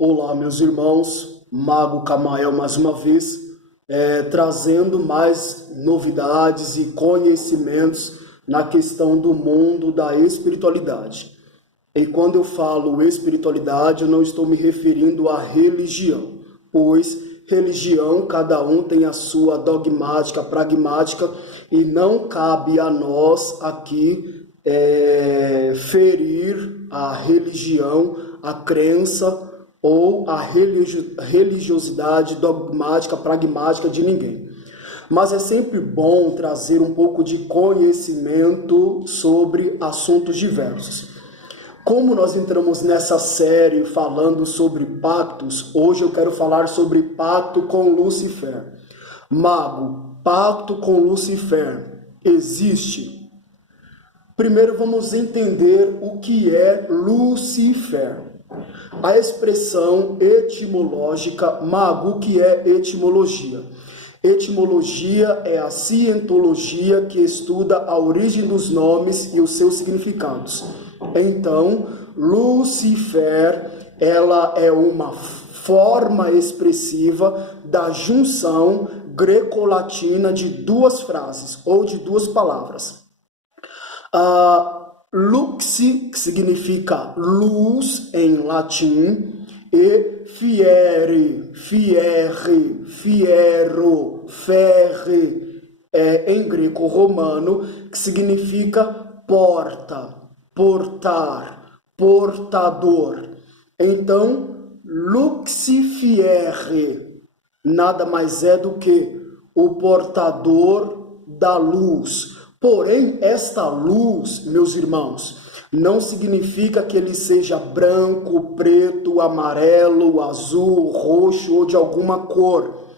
Olá, meus irmãos, Mago Camael mais uma vez, trazendo mais novidades e conhecimentos na questão do mundo da espiritualidade. E quando eu falo espiritualidade, eu não estou me referindo à religião, pois religião, cada um tem a sua dogmática, pragmática, e não cabe a nós aqui ferir a religião, a crença ou a religiosidade dogmática, pragmática de ninguém. Mas é sempre bom trazer um pouco de conhecimento sobre assuntos diversos. Como nós entramos nessa série falando sobre pactos, hoje eu quero falar sobre pacto com Lúcifer. Mago, pacto com Lúcifer existe? Primeiro vamos entender o que é Lúcifer. A expressão etimológica, mago, o que é etimologia? Etimologia é a cientologia que estuda a origem dos nomes e os seus significados. Então, Lúcifer, ela é uma forma expressiva da junção greco-latina de duas frases ou de duas palavras. Luxi, que significa luz em latim, e fiere, fiero, ferre, em greco-romano, que significa porta, portar, portador. Então, luxifiere nada mais é do que o portador da luz. Porém, esta luz, meus irmãos, não significa que ele seja branco, preto, amarelo, azul, roxo ou de alguma cor.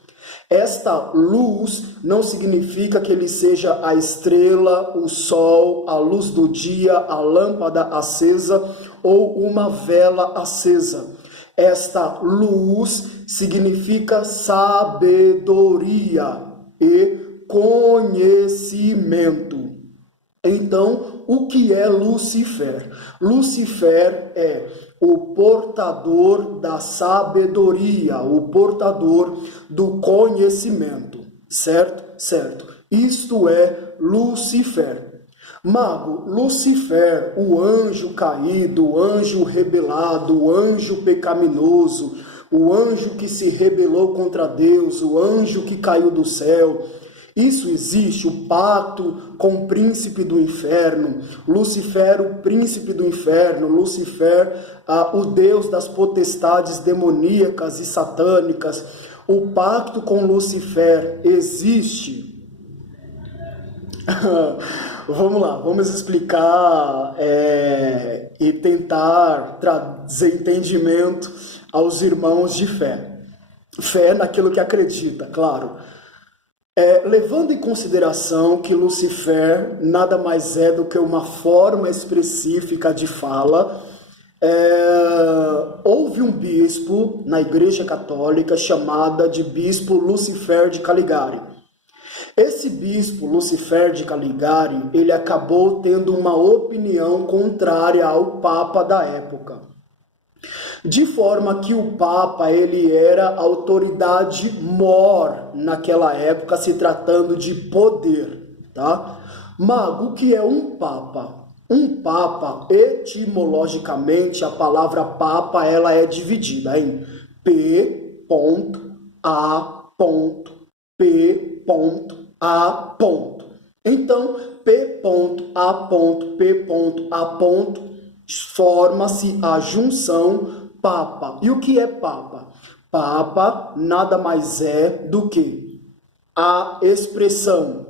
Esta luz não significa que ele seja a estrela, o sol, a luz do dia, a lâmpada acesa ou uma vela acesa. Esta luz significa sabedoria e conhecimento. Então, o que é Lúcifer? Lúcifer é o portador da sabedoria, o portador do conhecimento, certo? Certo. Isto é Lúcifer. Mago, Lúcifer, o anjo caído, o anjo rebelado, o anjo pecaminoso, o anjo que se rebelou contra Deus, o anjo que caiu do céu. Isso existe, o pacto com o príncipe do inferno, Lúcifer, o príncipe do inferno, Lúcifer, o deus das potestades demoníacas e satânicas. O pacto com Lúcifer existe? Vamos lá, vamos explicar e tentar trazer entendimento aos irmãos de fé. Fé naquilo que acredita, claro. Levando em consideração que Lúcifer nada mais é do que uma forma específica de fala, houve um bispo na Igreja Católica chamado de Bispo Lucifer de Caligari. Esse bispo Lucifer de Caligari, ele acabou tendo uma opinião contrária ao Papa da época. De forma que o Papa, ele era autoridade mor naquela época, se tratando de poder, tá? Mago, o que é um Papa? Um Papa, etimologicamente, a palavra Papa, ela é dividida em P.A.P.A. Então, P.A.P.A. forma-se a junção Papa. E o que é Papa? Papa nada mais é do que a expressão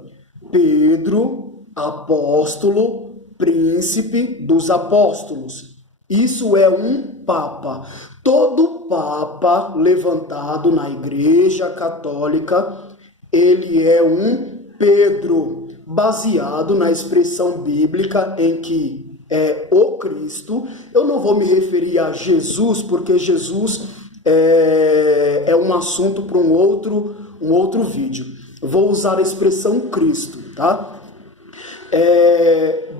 Pedro, apóstolo, príncipe dos apóstolos. Isso é um Papa. Todo Papa levantado na Igreja Católica, ele é um Pedro, baseado na expressão bíblica em que o Cristo. Eu não vou me referir a Jesus, porque Jesus é um assunto para um outro vídeo. Vou usar a expressão Cristo, tá?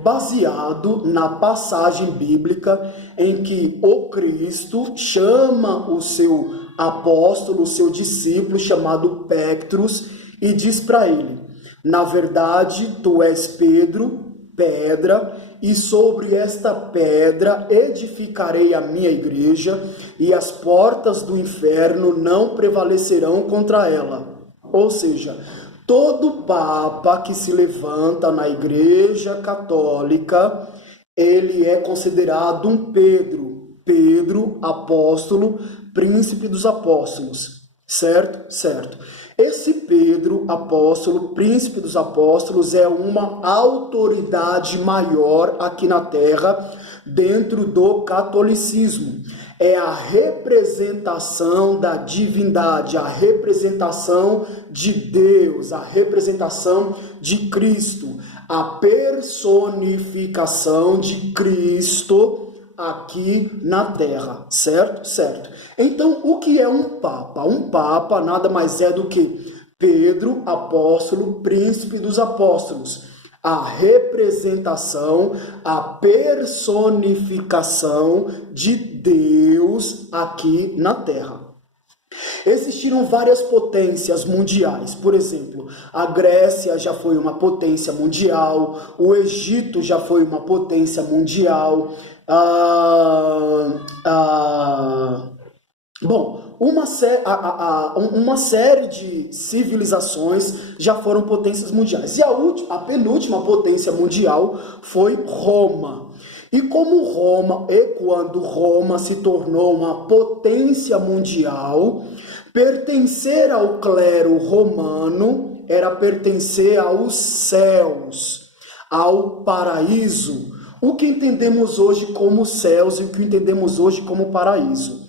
baseado na passagem bíblica em que o Cristo chama o seu apóstolo, o seu discípulo chamado Petrus, e diz para ele: na verdade, tu és Pedro, pedra, e sobre esta pedra edificarei a minha igreja, e as portas do inferno não prevalecerão contra ela. Ou seja, todo papa que se levanta na Igreja Católica, ele é considerado um Pedro, apóstolo, príncipe dos apóstolos, certo? Certo. Esse Pedro, apóstolo, príncipe dos apóstolos, é uma autoridade maior aqui na Terra, dentro do catolicismo. É a representação da divindade, a representação de Deus, a representação de Cristo, a personificação de Cristo aqui na Terra, certo? Certo. Então, o que é um papa? Um papa nada mais é do que Pedro, apóstolo, príncipe dos apóstolos. A representação, a personificação de Deus aqui na Terra. Existiram várias potências mundiais. Por exemplo, a Grécia já foi uma potência mundial, o Egito já foi uma potência mundial. Uma série de civilizações já foram potências mundiais. E a penúltima potência mundial foi Roma. E quando Roma se tornou uma potência mundial, pertencer ao clero romano era pertencer aos céus, ao paraíso. O que entendemos hoje como céus e o que entendemos hoje como paraíso.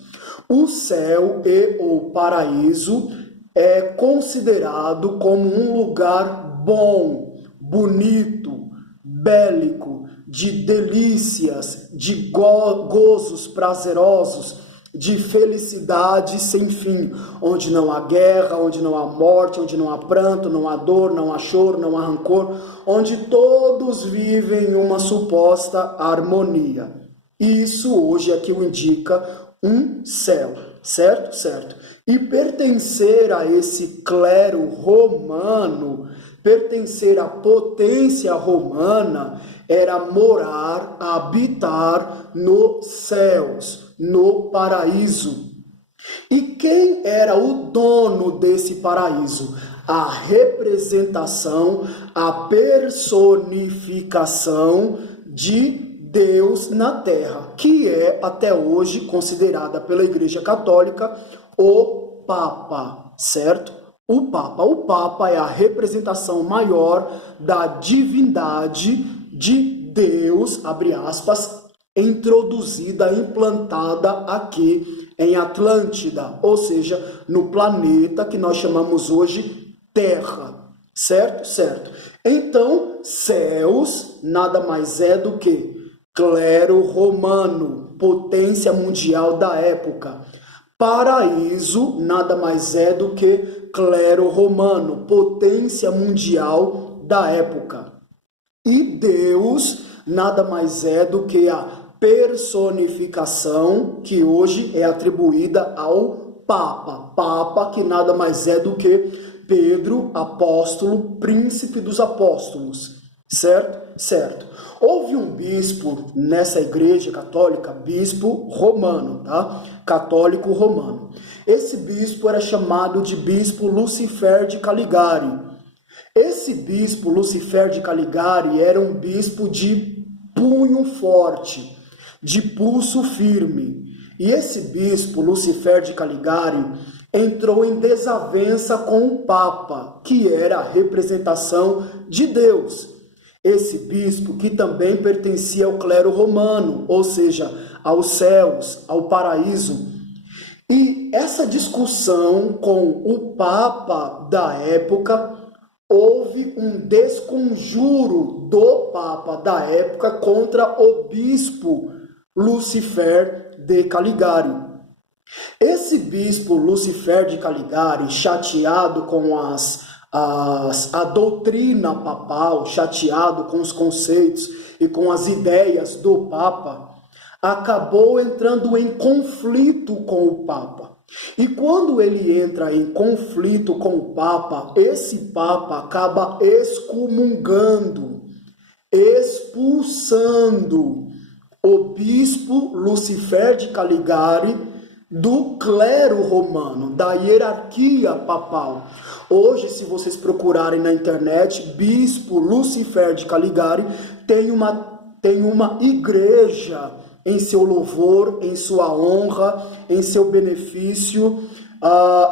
O céu e o paraíso é considerado como um lugar bom, bonito, bélico, de delícias, de gozos prazerosos, de felicidade sem fim, onde não há guerra, onde não há morte, onde não há pranto, não há dor, não há choro, não há rancor, onde todos vivem em uma suposta harmonia. Isso hoje é que o indica um céu, certo? Certo. E pertencer a esse clero romano, pertencer à potência romana, era morar, habitar nos céus, no paraíso. E quem era o dono desse paraíso? A representação, a personificação de Deus na Terra, que é até hoje considerada pela Igreja Católica o Papa, certo? O Papa é a representação maior da divindade de Deus, abre aspas, introduzida, implantada aqui em Atlântida, ou seja, no planeta que nós chamamos hoje Terra, certo? Certo. Então, céus nada mais é do que clero romano, potência mundial da época. Paraíso nada mais é do que clero romano, potência mundial da época. E Deus nada mais é do que a personificação que hoje é atribuída ao Papa. Papa que nada mais é do que Pedro, apóstolo, príncipe dos apóstolos. Certo? Certo. Houve um bispo nessa igreja católica, bispo romano, tá? Católico romano. Esse bispo era chamado de bispo Lucifer de Caligari. Esse bispo Lucifer de Caligari era um bispo de punho forte, de pulso firme. E esse bispo Lucifer de Caligari entrou em desavença com o Papa, que era a representação de Deus. Esse bispo que também pertencia ao clero romano, ou seja, aos céus, ao paraíso. E essa discussão com o Papa da época, houve um desconjuro do Papa da época contra o bispo Lucifer de Caligari. Esse bispo Lucifer de Caligari, chateado com as a doutrina papal, chateado com os conceitos e com as ideias do Papa, acabou entrando em conflito com o Papa. E quando ele entra em conflito com o Papa, esse Papa acaba excomungando, expulsando o bispo Lucifer de Caligari do clero romano, da hierarquia papal. Hoje, se vocês procurarem na internet, bispo Lucifer de Caligari tem uma igreja em seu louvor, em sua honra, em seu benefício.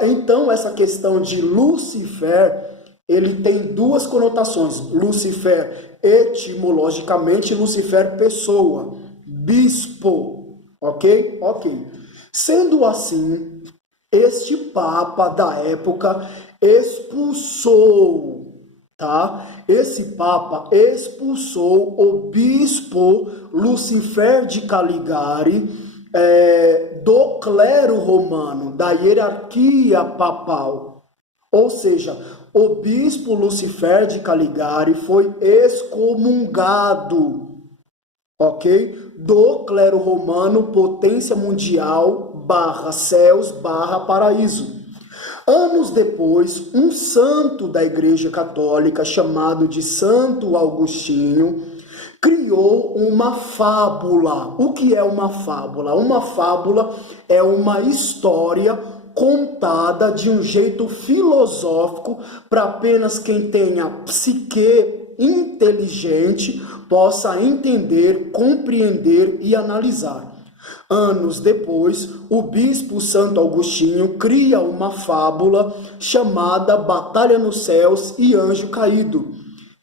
Então, essa questão de Lucifer, ele tem duas conotações. Lucifer, etimologicamente, Lucifer, pessoa, bispo, ok? Ok. Sendo assim, este Papa da época expulsou, tá? Esse Papa expulsou o bispo Lucifer de Caligari do clero romano, da hierarquia papal. Ou seja, o bispo Lucifer de Caligari foi excomungado, ok? Do clero romano, potência mundial, /céus, /paraíso. Anos depois, um santo da Igreja Católica, chamado de Santo Agostinho, criou uma fábula. O que é uma fábula? Uma fábula é uma história contada de um jeito filosófico para apenas quem tenha psique inteligente possa entender, compreender e analisar. Anos depois, o bispo Santo Agostinho cria uma fábula chamada Batalha nos Céus e Anjo Caído,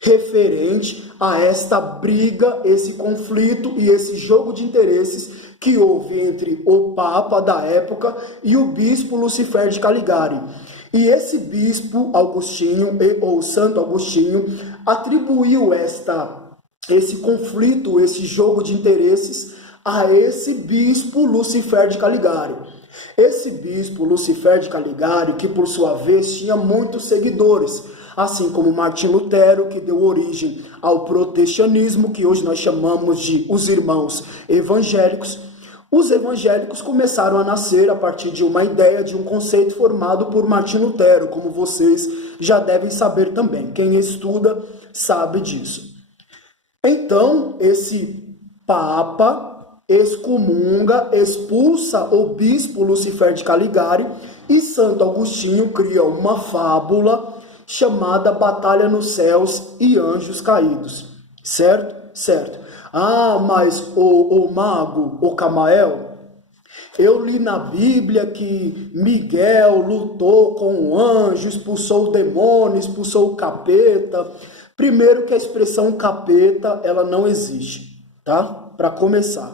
referente a esta briga, esse conflito e esse jogo de interesses que houve entre o Papa da época e o bispo Lucifer de Caligari. E esse bispo Agostinho, ou Santo Agostinho, atribuiu esse conflito, esse jogo de interesses a esse bispo Lucifer de Caligari. Esse bispo Lucifer de Caligari, que por sua vez tinha muitos seguidores, assim como Martim Lutero, que deu origem ao protestantismo, que hoje nós chamamos de os irmãos evangélicos. Os evangélicos começaram a nascer a partir de uma ideia, de um conceito formado por Martim Lutero, como vocês já devem saber também. Quem estuda sabe disso. Então, esse Papa excomunga, expulsa o bispo Lucifer de Caligari e Santo Agostinho cria uma fábula chamada Batalha nos Céus e Anjos Caídos. Certo? Certo. Mas o mago, o Camael, eu li na Bíblia que Miguel lutou com um anjo, expulsou o demônio, expulsou o capeta. Primeiro que a expressão capeta, ela não existe, tá? Para começar.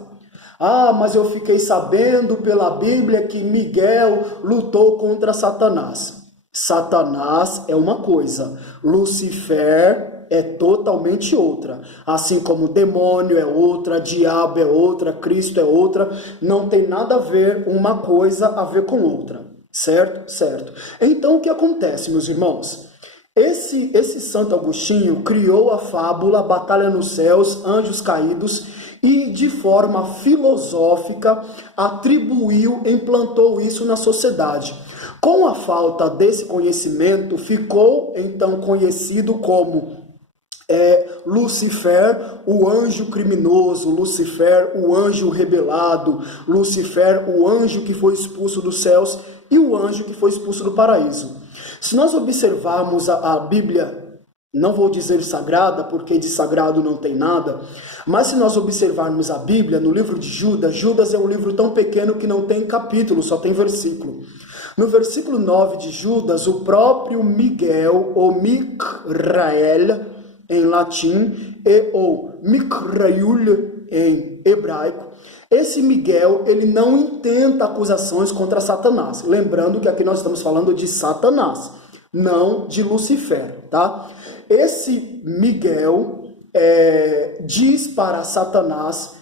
Mas eu fiquei sabendo pela Bíblia que Miguel lutou contra Satanás. Satanás é uma coisa, Lucifer é totalmente outra. Assim como demônio é outra, diabo é outra, Cristo é outra, não tem nada a ver uma coisa a ver com outra. Certo? Certo. Então o que acontece, meus irmãos? Esse Santo Agostinho criou a fábula Batalha nos Céus, Anjos Caídos, e de forma filosófica atribuiu, implantou isso na sociedade. Com a falta desse conhecimento, ficou então conhecido como Lucifer, o anjo criminoso, Lucifer, o anjo rebelado, Lucifer, o anjo que foi expulso dos céus e o anjo que foi expulso do paraíso. Se nós observarmos a Bíblia, não vou dizer sagrada, porque de sagrado não tem nada, mas se nós observarmos a Bíblia, no livro de Judas, Judas é um livro tão pequeno que não tem capítulo, só tem versículo. No versículo 9 de Judas, o próprio Miguel, ou Micael, em latim, ou Micael, em hebraico, esse Miguel, ele não intenta acusações contra Satanás. Lembrando que aqui nós estamos falando de Satanás, não de Lucifer, tá? Esse Miguel diz para Satanás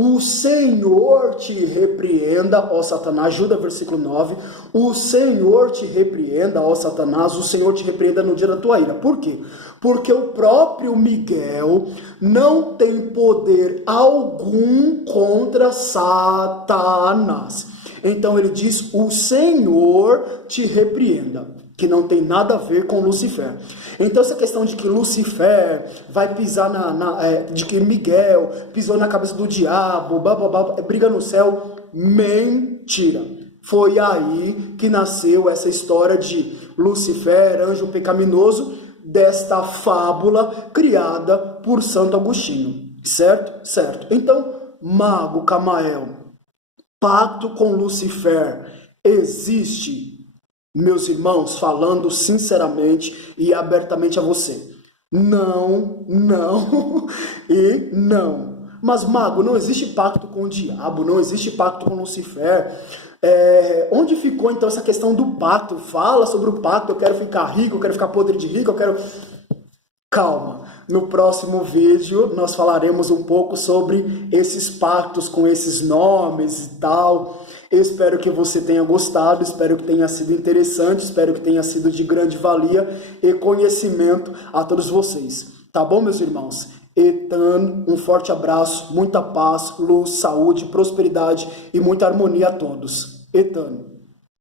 O Senhor te repreenda, ó Satanás, Judas, versículo 9. O Senhor te repreenda, ó Satanás, o Senhor te repreenda no dia da tua ira. Por quê? Porque o próprio Miguel não tem poder algum contra Satanás. Então ele diz, o Senhor te repreenda, que não tem nada a ver com Lucifer. Então essa questão de que Lucifer vai pisar de que Miguel pisou na cabeça do diabo, briga no céu, mentira. Foi aí que nasceu essa história de Lucifer, anjo pecaminoso, desta fábula criada por Santo Agostinho, certo? Certo. Então, Mago Camael, pacto com Lucifer existe? Meus irmãos, falando sinceramente e abertamente a você, não, não e não. Mas, Mago, não existe pacto com o diabo, não existe pacto com Lucifer. Onde ficou então essa questão do pacto? Fala sobre o pacto, eu quero ficar rico, eu quero ficar podre de rico, eu quero... Calma, no próximo vídeo nós falaremos um pouco sobre esses pactos com esses nomes e tal. Eu espero que você tenha gostado, espero que tenha sido interessante, espero que tenha sido de grande valia e conhecimento a todos vocês. Tá bom, meus irmãos? Etan, um forte abraço, muita paz, luz, saúde, prosperidade e muita harmonia a todos. Etan.